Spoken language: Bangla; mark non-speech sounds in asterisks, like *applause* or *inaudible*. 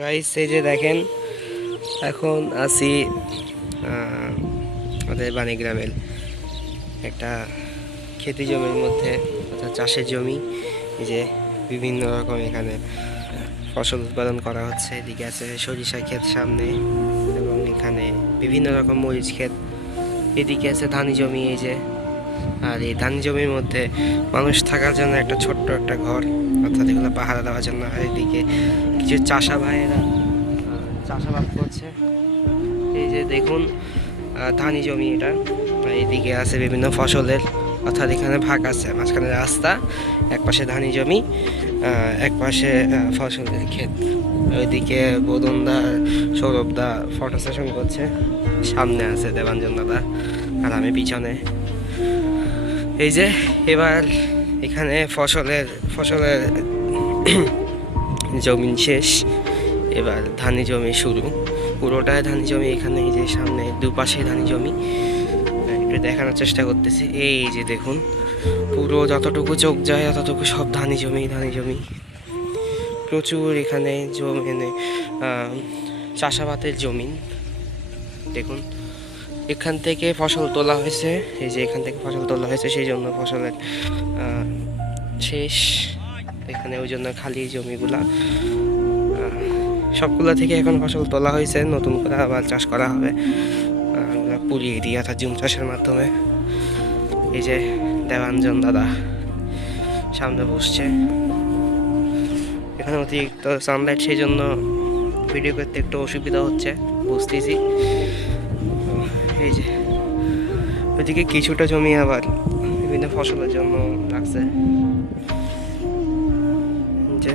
গাইস যে দেখেন, এখন আছি আমাদের বাণীগ্রামের একটা খেতি জমির মধ্যে, অর্থাৎ চাষের জমি। যে বিভিন্ন রকম এখানে ফসল উৎপাদন করা হচ্ছে। এদিকে আছে সরিষা ক্ষেত সামনে, এবং এখানে বিভিন্ন রকম মরিচ ক্ষেত। এদিকে আছে ধানি জমি, এই যে আর এই ধানি জমির মধ্যে মানুষ থাকার জন্য একটা ছোট্ট একটা ঘর অর্থাৎ এগুলো পাহারা দেওয়ার জন্য আর এদিকে। কিছু চাষা ভাইয়েরা চাষাবাদ করছে। এই যে দেখুন ধানি জমি এটা। এদিকে আছে বিভিন্ন ফসলের অর্থাৎ এখানে ভাগ আছে। মাঝখানে রাস্তা এক পাশে ধানি জমি আহ, এক পাশে ফসলের ক্ষেত। ওইদিকে বোদন দা সৌরভ দা ফটো সেশন করছে। সামনে আছে দেবাঞ্জন দাদা আর আমি পিছনে। এই যে এবার এখানে ফসলের ফসলের *clears throat* জমি শেষ। এবার ধানি জমি শুরু। পুরোটাই ধানি জমি এখানে, এই যে সামনে দুপাশে ধানি জমি। একটু দেখানোর চেষ্টা করতেছি। এই যে দেখুন, পুরো যতটুকু চোখ যায় ততটুকু সব ধানি জমি ধানি জমি। প্রচুর এখানে জমি মানে চাষাবাদের জমি। দেখুন এখান থেকে ফসল তোলা হয়েছে। এই যে এখান থেকে ফসল তোলা হয়েছে, সেই জন্য ফসলের শেষ। এখানে ওই জন্য খালি জমিগুলা সবগুলা থেকে এখন ফসল তোলা হয়েছে। নতুন করে আবার চাষ করা হবে। পুড়িয়ে দিয়ে অর্থাৎ জুম চাষের মাধ্যমে। এই যে দেবাঞ্জন দাদা সামনে বসছে। এখানে অতিরিক্ত সানলাইট সেই জন্য ভিডিও করতে একটু অসুবিধা হচ্ছে, বুঝতেছি। এই যে ওইদিকে কিছুটা জমি আবার বিভিন্ন ফসলের জন্য রাখছে। যে